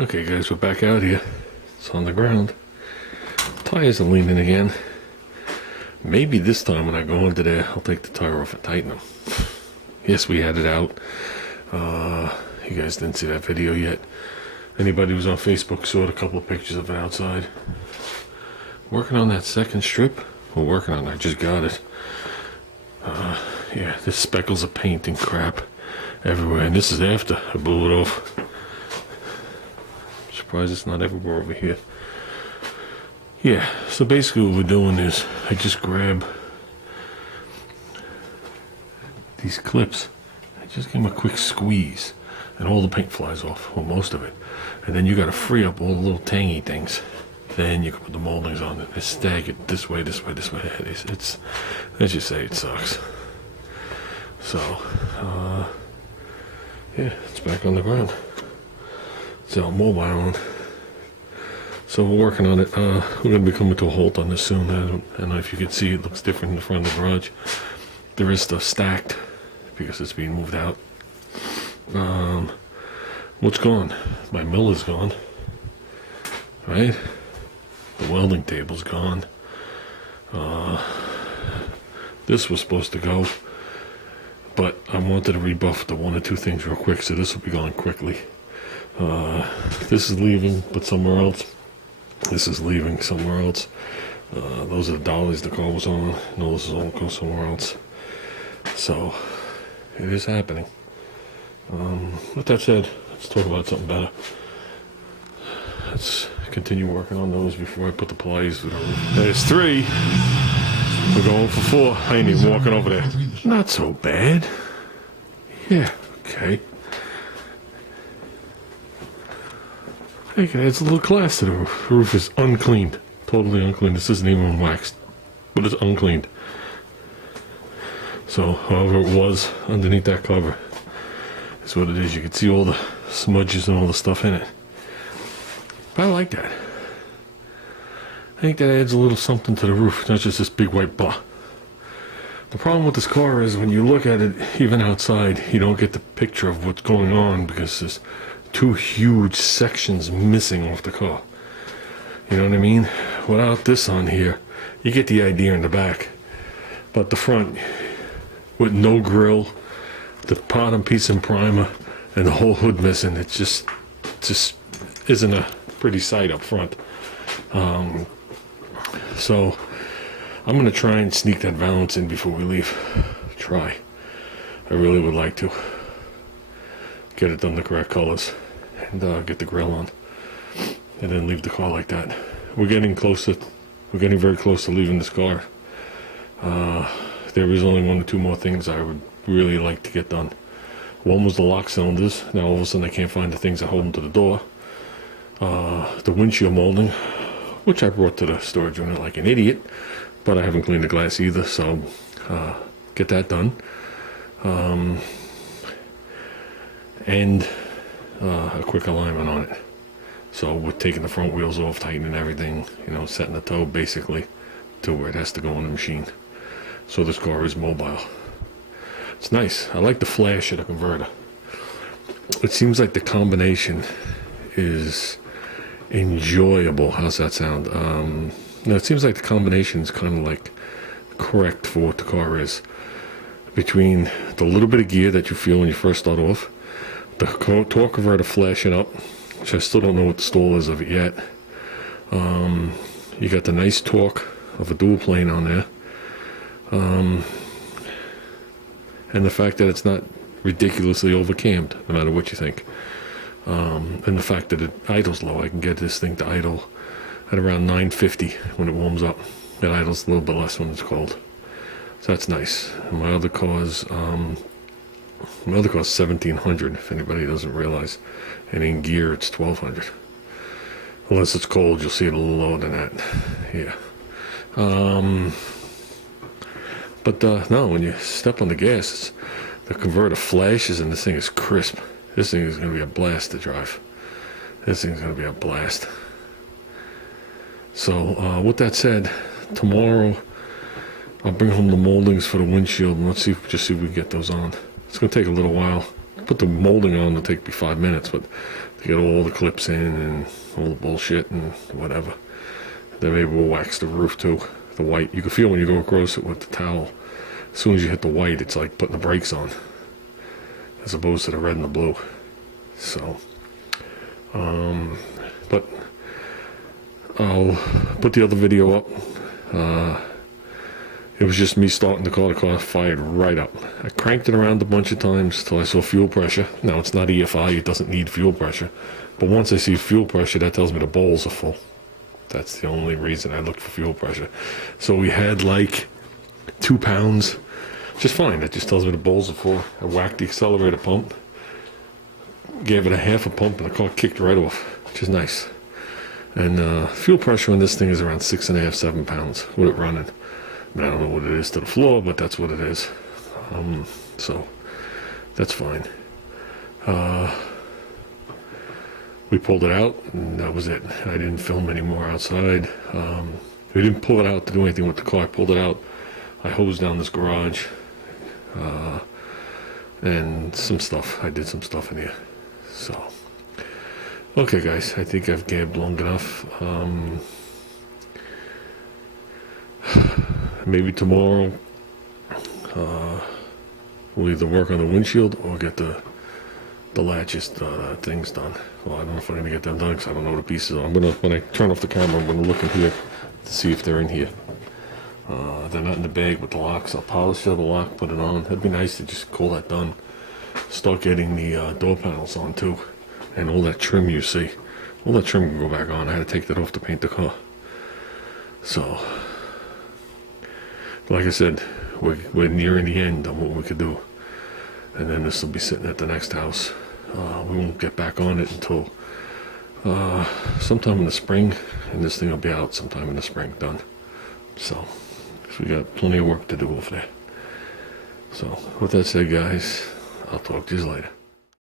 Okay guys, we're back out here. It's on the ground. Tires are leaning again. Maybe this time when I go under there, I'll take the tire off and tighten them. Yes, we had it out. You guys didn't see that video yet. Anybody who's on Facebook saw a couple of pictures of it outside. Working on that second strip. We're working on it. I just got it. Yeah, there's speckles of paint and crap everywhere. And this is after I blew it off. Surprised it's not everywhere over here. Yeah, so basically what we're doing is I just grab these clips. I just give them a quick squeeze and all the paint flies off, well, most of it. And then you got to free up all the little tangy things. Then you can put the moldings on it. It's staggered this way, this way, this way. It's let's just say it sucks. So, yeah, it's back on the ground. It's all mobile on. So we're working on it. We're going to be coming to a halt on this soon. I don't know if you can see, it looks different in the front of the garage. There is stuff stacked because it's being moved out. What's gone? My mill is gone. Right? The welding table's gone. This was supposed to go, but I wanted to rebuff the one or two things real quick, so this will be going quickly. This is leaving, but somewhere else. This is leaving somewhere else. Those are the dollies the car was on. No, this is all go somewhere else. So it is happening. With that said, let's talk about something better. Let's continue working on those before I put the pliers through the roof. There's 3. We're going for 4. I ain't even walking over there. Not so bad. Yeah, okay. Hey, it adds a little class to the roof. The roof is uncleaned. Totally uncleaned. This isn't even waxed. But it's uncleaned. So, however it was underneath that cover is what it is. You can see all the smudges and all the stuff in it. But I like that. I think that adds a little something to the roof, not just this big white blah. The problem with this car is when you look at it, even outside, you don't get the picture of what's going on because there's 2 huge sections missing off the car. You know what I mean? Without this on here, you get the idea in the back. But the front, with no grill, the bottom piece and primer, and the whole hood missing, it just isn't a pretty sight up front. So I'm gonna try and sneak that valance in before we leave. Try. I really would like to get it done the correct colors and get the grill on, and then leave the car like that. We're getting closer. We're getting very close to leaving this car. There is only 1 or 2 more things I would really like to get done. One was the lock cylinders. Now all of a sudden I can't find the things that hold them to the door. The windshield molding, which I brought to the storage unit like an idiot, but I haven't cleaned the glass either, so get that done. And a quick alignment on it. So we're taking the front wheels off, tightening everything, you know, setting the toe basically to where it has to go in the machine. So this car is mobile. It's nice. I like the flash of the converter. It seems like the combination is enjoyable. How's that sound? No, it seems like the combination is kind of like correct for what the car is. Between the little bit of gear that you feel when you first start off, the torque converter flashing up, which I still don't know what the stall is of it yet. You got the nice torque of a dual plane on there. And the fact that it's not ridiculously overcammed, no matter what you think. And the fact that it idles low. I can get this thing to idle at around 950 when it warms up. It idles a little bit less when it's cold. So that's nice. And my other car's 1700, if anybody doesn't realize. And in gear it's 1200. Unless it's cold, you'll see it a little lower than that. Yeah. But no, when you step on the gas, the converter flashes and this thing is crisp. This thing is going to be a blast to drive. This thing's going to be a blast. So with that said, tomorrow I'll bring home the moldings for the windshield and let's see if we can get those on. It's going to take a little while. Put the molding on, it'll take me 5 minutes, but to get all the clips in and all the bullshit and whatever. Then maybe we'll wax the roof too. The white, you can feel when you go across it with the towel. As soon as you hit the white, it's like putting the brakes on, as opposed to the red and the blue. So, but I'll put the other video up. It was just me starting the car fired right up. I cranked it around a bunch of times till I saw fuel pressure. Now it's not EFI, it doesn't need fuel pressure. But once I see fuel pressure, that tells me the bowls are full. That's the only reason I look for fuel pressure. So we had like 2 pounds, just fine. That just tells me the bowls are full. I whacked the accelerator pump, gave it a half a pump, and the car kicked right off, which is nice. And fuel pressure on this thing is around 6.5, 7 pounds with it running. I don't know what it is to the floor, but that's what it is. So that's fine. We pulled it out, and that was it. I didn't film anymore outside. We didn't pull it out to do anything with the car. I pulled it out. I hosed down this garage, and some stuff. I did some stuff in here. So, okay, guys. I think I've gabbed long enough. Maybe tomorrow we'll either work on the windshield or get the latches things done. Well, I don't know if I'm going to get them done because I don't know the pieces. When I turn off the camera, I'm going to look in here to see if they're in here. They're not in the bag with the locks. I'll polish the lock, put it on. It'd be nice to just call that done. Start getting the door panels on too. And all that trim you see. All that trim can go back on. I had to take that off to paint the car. So, like I said, we're nearing the end on what we could do. And then this will be sitting at the next house. We won't get back on it until sometime in the spring. And this thing will be out sometime in the spring, done. So, we got plenty of work to do over there. So, with that said, guys, I'll talk to you later.